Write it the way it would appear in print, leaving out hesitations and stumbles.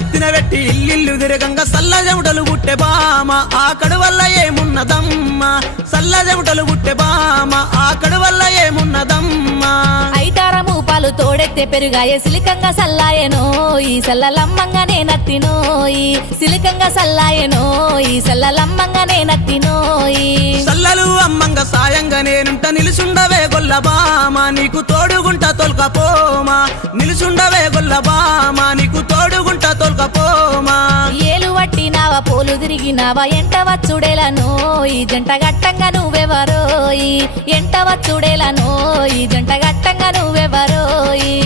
నెత్తిన పెట్టి ఇల్లిల్లు తిరగంగా సల్ల చెమటలు గుట్టె బామ ఆ కడువల్ల ఏమున్నదమ్మా సల్ల చెమటలు గుట్టె బామ ఆ కడువల్ల ఏమున్నదమ్మా ఐతారము పాలు తోడెత్తే పెరుగాయే సిలికంగా సల్లాయనో ఈ సల్లలమ్మంగా నేనత్తినోయి సిలికంగా సల్లాయనో ఈ సల్లలమ్మంగా నేనత్తినోయి సల్లలు అమ్మంగా సాయంగా నేనుంట నిలుసుండవే గొల్ల బామ నీకు తోడుగుంట తొలకపోమా నిలుసుండవే గొల్ల బామ నీకు తోడుగుంట తొలకపోమా ఏలు వట్టినావా పోలు తిరిగినావా ఎంట వచ్చుడేలనో ఈ జంట గట్టంగా నువ్వెవరోయి ఎంట వచ్చుడేలనో ఈ జంట గట్టంగా నువ్వెవరోయి